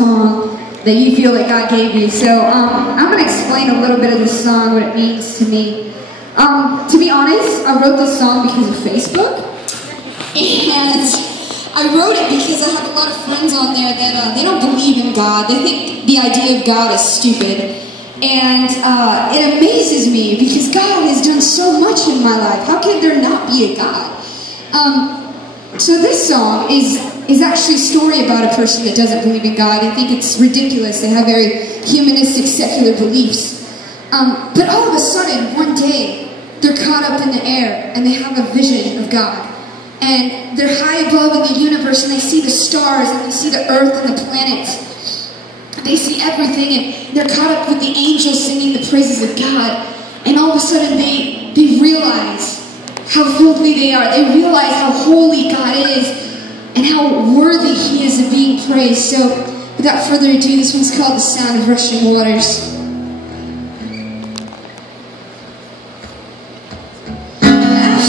song that you feel that God gave you. So I'm going to explain a little bit of this song, what it means to me. To be honest, I wrote this song because of Facebook. And I wrote it because I have a lot of friends on there that they don't believe in God. They think the idea of God is stupid. And it amazes me because God has done so much in my life. How can there not be a God? So this song is actually a story about a person that doesn't believe in God. I think it's ridiculous. They have very humanistic, secular beliefs. But all of a sudden, one day, they're caught up in the air and they have a vision of God. And they're high above in the universe and they see the stars and they see the earth and the planets. They see everything and they're caught up with the angels singing the praises of God. And all of a sudden they realize how filthy they are. They realize how holy God is and how worthy He is of being praised. So without further ado, this one's called The Sound of Rushing Waters. I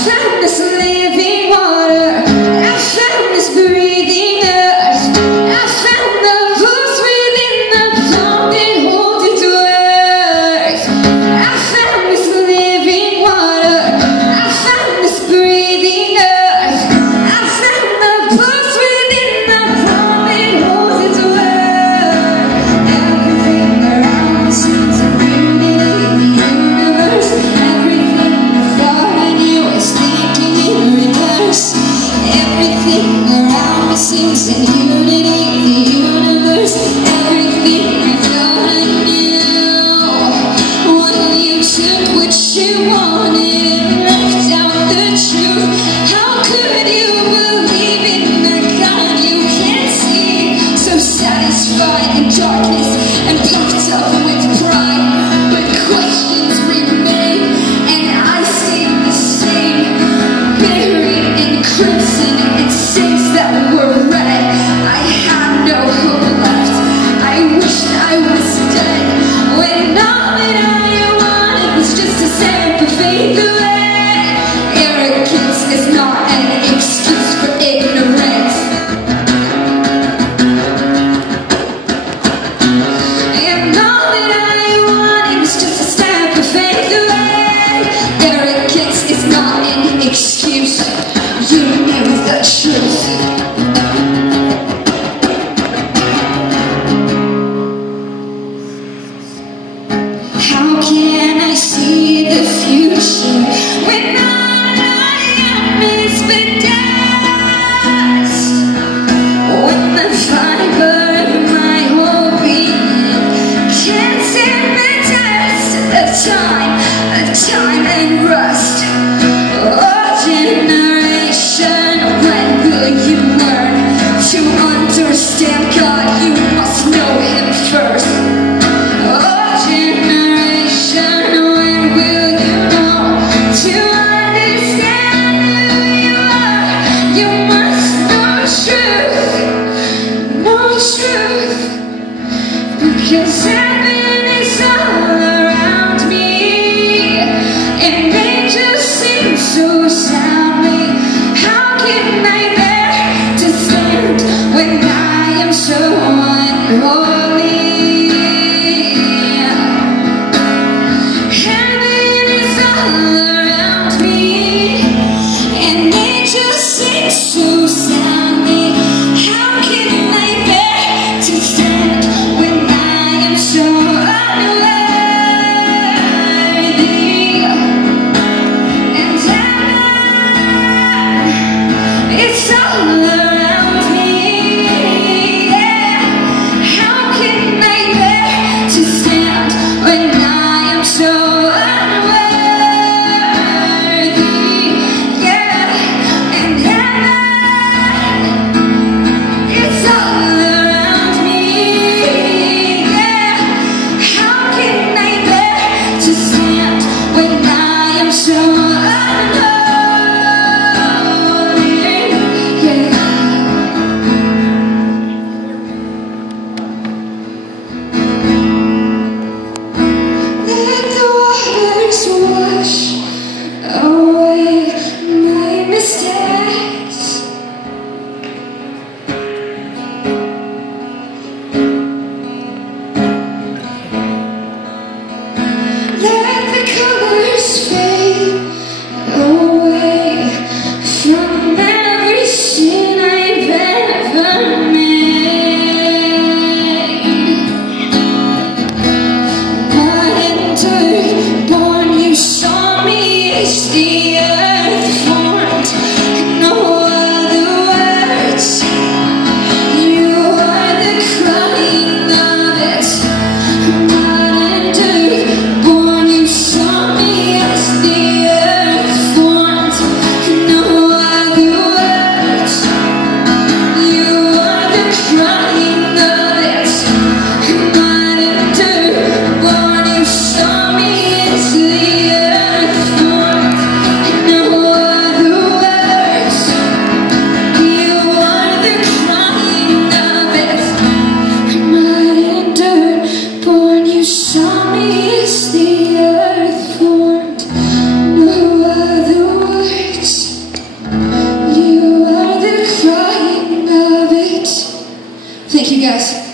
found this living water. I found this breathing earth. I found the voice within the palm that holds its worth. I found this living water. I found this breathing earth. I found the voice within the palm that holds its worth. Everything around me seems a beauty in the universe. Everything I thought I knew is thinking in reverse. Everything around me seems in unity in the universe. Everything I thought I knew. When you took what you wanted, left out the truth. How could you believe in the God you can't see? So satisfied in darkness and puffed up with pride. But questions remain and I stay the same. Buried in crimson and sins that were red. I had no hope left. I wished I was dead. When all that I wanted was just to set the faith away. Arrogance is not an excuse for ignorance. And all that I wanted was just to step the faith away. Arrogance is not an excuse. You knew the truth. How can I see the future when all I am is the dust? When the fiber of my whole being can't stand the test of time and rust. Oh, generation, when will you learn to understand God? You must know Him first. Oh, generation, when will you know to understand who you are? You must know truth, because heaven is all around me, and angels sing so soundly. How can I bear to stand when I am so unholy? Heaven is all around me, and angels sing so soundly. How can I bear to stand when I am so unworthy? And heaven, it's all around me. Yeah. How you guys.